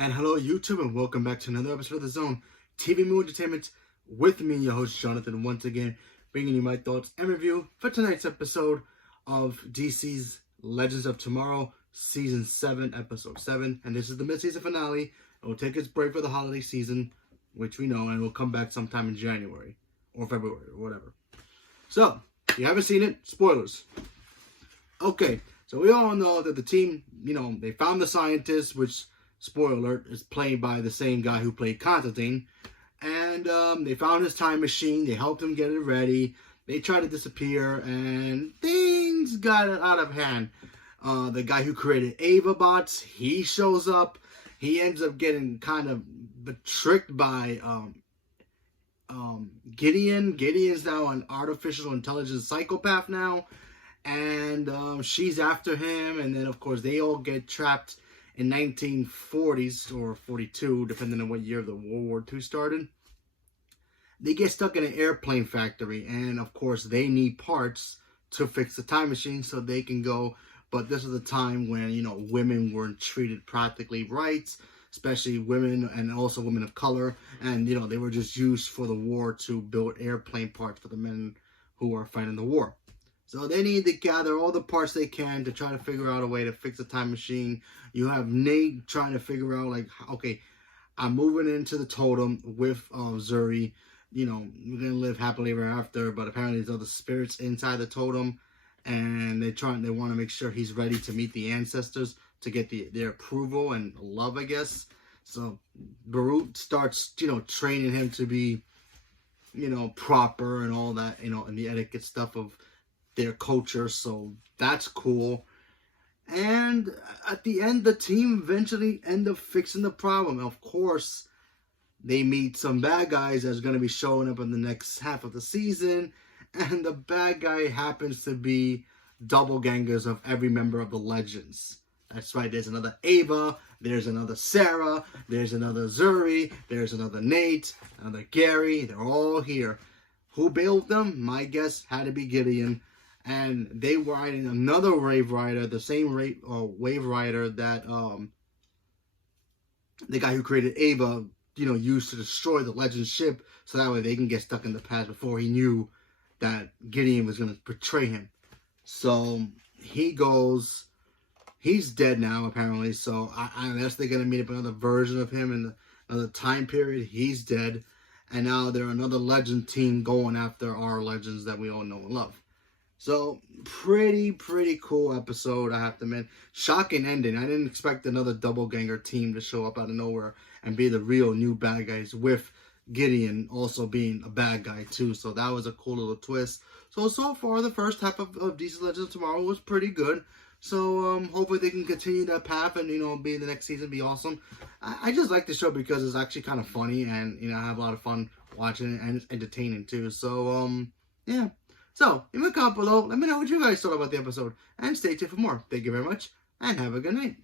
And hello, YouTube, and welcome back to another episode of The Zone TV Movie Entertainment with me, your host, Jonathan, once again, bringing you my thoughts and review for tonight's episode of DC's Legends of Tomorrow, Season 7, Episode 7. And this is the mid-season finale. It will take its break for the holiday season, which we know, and it will come back sometime in January or February or whatever. So, if you haven't seen it, spoilers. Okay, so we all know that the team, they found the scientist, which, spoiler alert, is played by the same guy who played Constantine. And they found his time machine. They helped him get it ready. They tried to disappear, and things got out of hand. The guy who created AvaBots, he shows up. He ends up getting kind of tricked by Gideon. Gideon's now an artificial intelligence psychopath now. And she's after him. And then, of course, they all get trapped in 1940s or 42, depending on what year the World War II started. They get stuck in an airplane factory, and of course they need parts to fix the time machine so they can go. But this is a time when, women weren't treated practically right, especially women and also women of color. And, they were just used for the war to build airplane parts for the men who are fighting the war. So they need to gather all the parts they can to try to figure out a way to fix the time machine. You have Nate trying to figure out, okay, I'm moving into the totem with Zuri. We're going to live happily ever after. But apparently there's other spirits inside the totem. And they want to make sure he's ready to meet the ancestors to get their approval and love, I guess. So Barut starts, training him to be, proper and all that, and the etiquette stuff of their culture, so that's cool. And at the end, the team eventually end up fixing the problem. Of course, they meet some bad guys that's going to be showing up in the next half of the season, and the bad guy happens to be doppelgangers of every member of the Legends. That's right, there's another Ava, there's another Sarah, there's another Zuri, there's another Nate, another Gary. They're all here. Who built them? My guess had to be Gideon. And they were riding another Wave Rider, the same Wave Rider that the guy who created Ava, used to destroy the Legend ship, so that way they can get stuck in the past before he knew that Gideon was going to betray him. So he goes, he's dead now apparently, so I guess they're going to meet up another version of him in another time period. He's dead, and now they're another Legend team going after our Legends that we all know and love. So, pretty cool episode, I have to admit. Shocking ending. I didn't expect another doppelganger team to show up out of nowhere and be the real new bad guys, with Gideon also being a bad guy too. So that was a cool little twist. So far, the first half of DC Legends of Tomorrow was pretty good. So, hopefully they can continue that path and, be in the next season, be awesome. I just like the show because it's actually kind of funny and, I have a lot of fun watching it, and it's entertaining too. So, yeah. So, in the comment below, let me know what you guys thought about the episode, and stay tuned for more. Thank you very much, and have a good night.